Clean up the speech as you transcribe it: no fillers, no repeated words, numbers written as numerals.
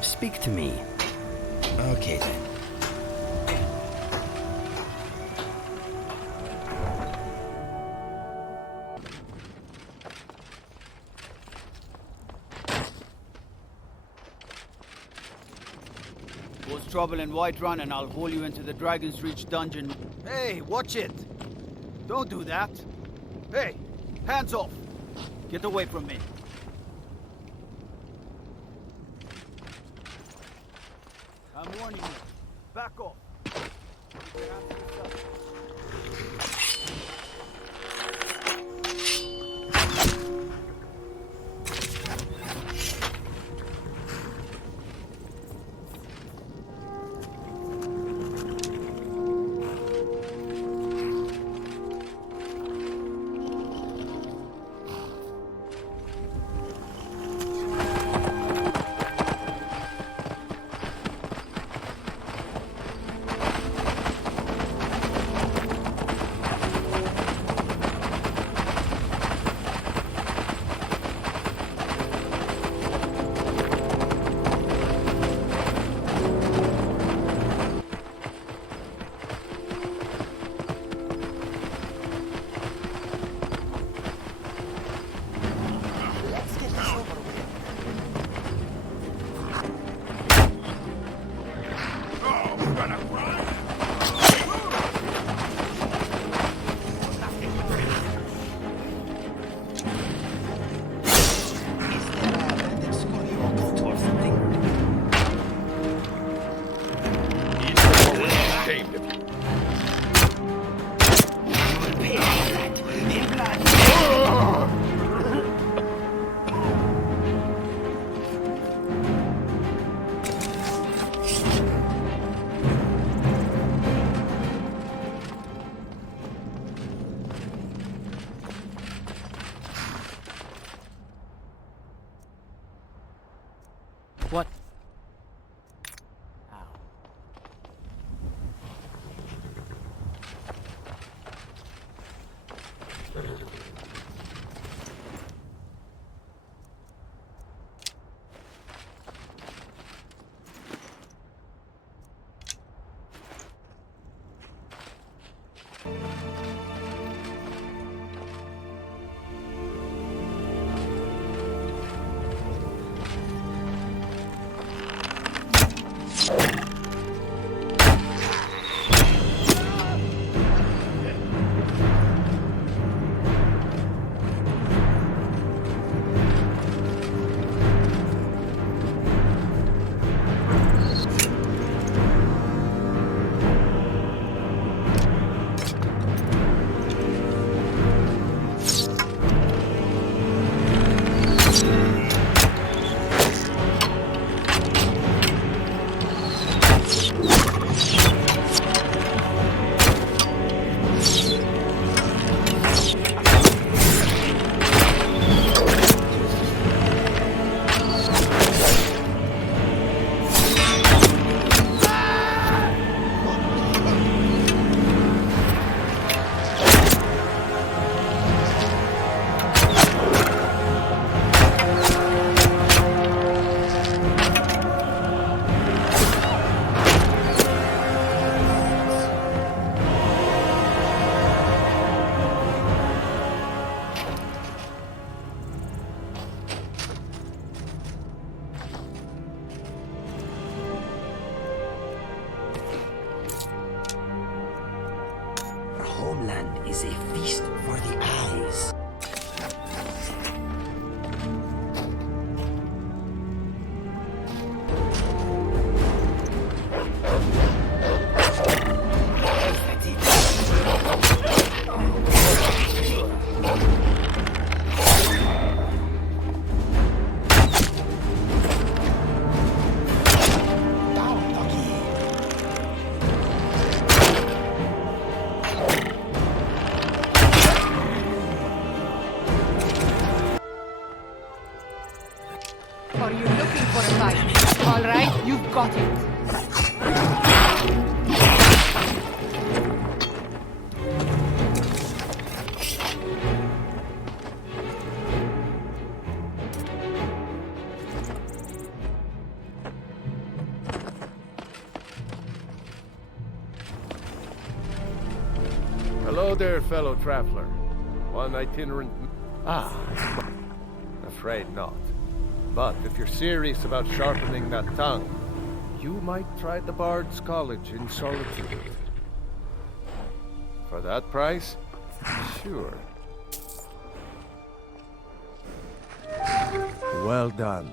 Speak to me. Okay then. Cause trouble in Whiterun and I'll haul you into the Dragon's Reach dungeon. Hey, watch it! Don't do that! Hey, hands off! Get away from me. I'm warning you. Back off. Keep your hands to yourself. What? Homeland is a feast for the eyes. Are you looking for a fight? All right, you've got it. there, fellow traveler. One itinerant... Ah, afraid not. But if you're serious about sharpening that tongue, you might try the Bard's College in Solitude. For that price? Sure. Well done.